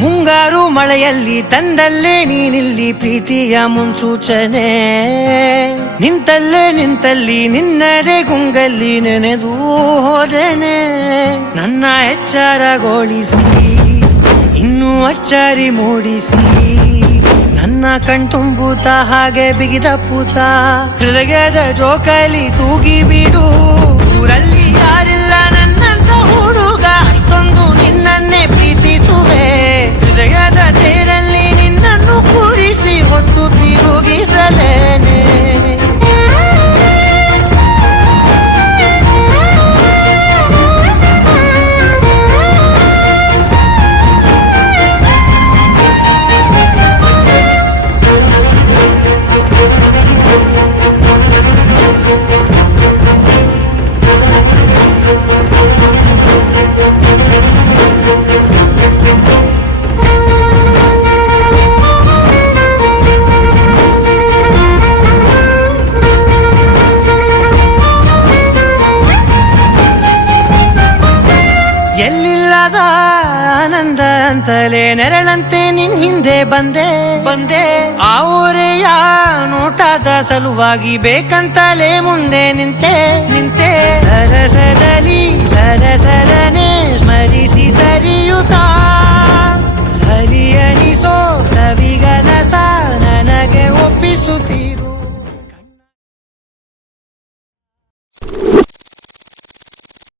ಮುಂಗಾರು ಮಳೆಯಲ್ಲಿ ತಂದಲ್ಲೇ ನೀನಿಲ್ಲಿ ಪ್ರೀತಿಯ ಮುನ್ಸೂಚನೆ, ನಿಂತಲ್ಲಿ ನಿನ್ನದೇ ಗುಂಗಲ್ಲಿ ನೆನೆದು ಹೋದೆನೆ. ನನ್ನ ಎಚ್ಚರಗೊಳಿಸಿ ಇನ್ನೂ ಅಚ್ಚರಿ ಮೂಡಿಸಿ, ನನ್ನ ಕಣ್ತುಂಬುತ್ತ ಹಾಗೆ ಬಿಗಿದ ಪೂತ ಹೃದಯದ ಜೋಕಾಲಿ ತೂಗಿ ಬಿಡು. ಊರಲ್ಲಿ ಯಾರಿಲ್ಲ ನನ್ನಂತ ಹುಡುಗ, ಅಷ್ಟೊಂದು ನಿನ್ನನ್ನೇ ಪ್ರೀತಿಸುವೆ. ಹೃದಯದ ತೇರಲ್ಲಿ ನಿನ್ನನ್ನು ಕೂರಿಸಿ ಹೊತ್ತು ತಿರುಗಿಸಲೇನೆ. ಎಲ್ಲಿಲ್ಲದ ಆನಂದ ಅಂತಲೇ ನೆರಳಂತೆ ನಿನ್ ಹಿಂದೆ ಬಂದೆ. ಆ ಊರೆಯ ನೋಟದ ಸಲುವಾಗಿ ಬೇಕಂತಲೇ ಮುಂದೆ ನಿಂತೆ. ಸರಸದಲ್ಲಿ